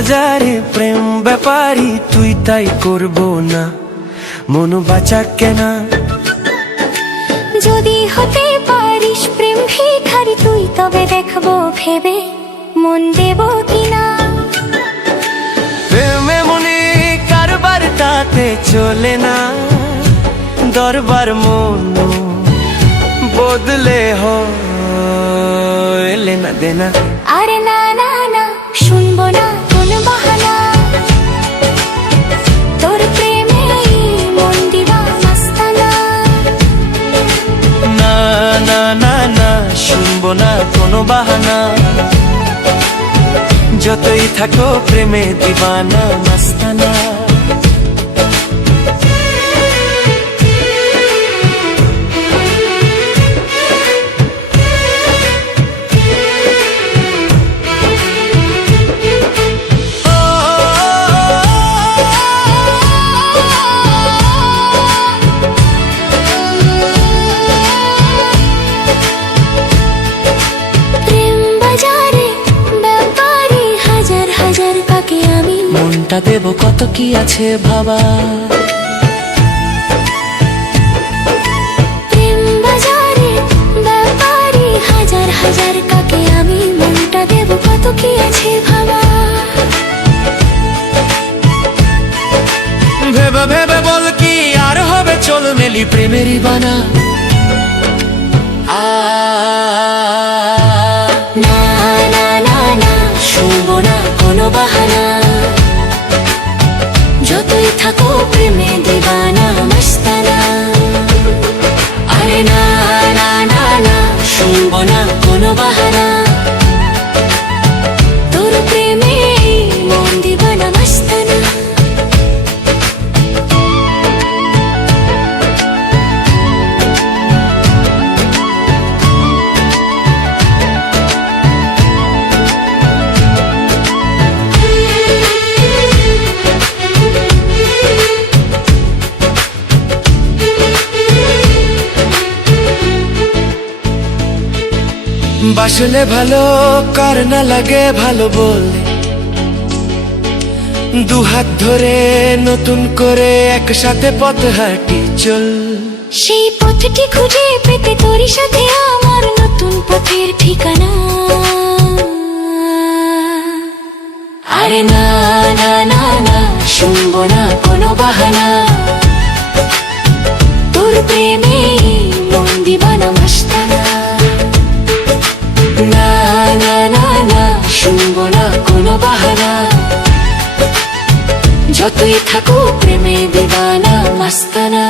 বাজারে প্রেম ব্যাপারী তুই তাই করব না। মন বাঁচা কেনা। যদি হতে পারিস প্রেম ভিখারি তুই তবে দেখব ভেবে মন দেব কিনা। প্রেমে মনে কারবার তাতে চলে না। দরবার মন বদলে হলে না দেনা। শুনব না কোনো বাহানা। যতই থাকো প্রেমে দিবানা মাস্তানা হাজার কাকে আমি। মনটা দেব কত কি আছে ভাবা। প্রেম হাজার হাজার কাকে আমি। মনটা দেব কত কি আছে ভাবা। ভেবে ভেবে বল কি আর হবে? চল মেলি প্রেমেরই বানা। আ না না না শুনব না কোনো বাহানা বাসলে ভালো, কার না লাগে ভালো বলে। দুহাত ধরে নতুন করে একসাথে পথ হাঁটি চল। সেই পথটি খুঁজে পেতে তোরই সাথে আমার নতুন পথের ঠিকানা। আরে না না না না, শুনব না কোনো বাহানা। তোর প্রেমে যতই থাকো প্রেমে দিবানা মাস্তানা।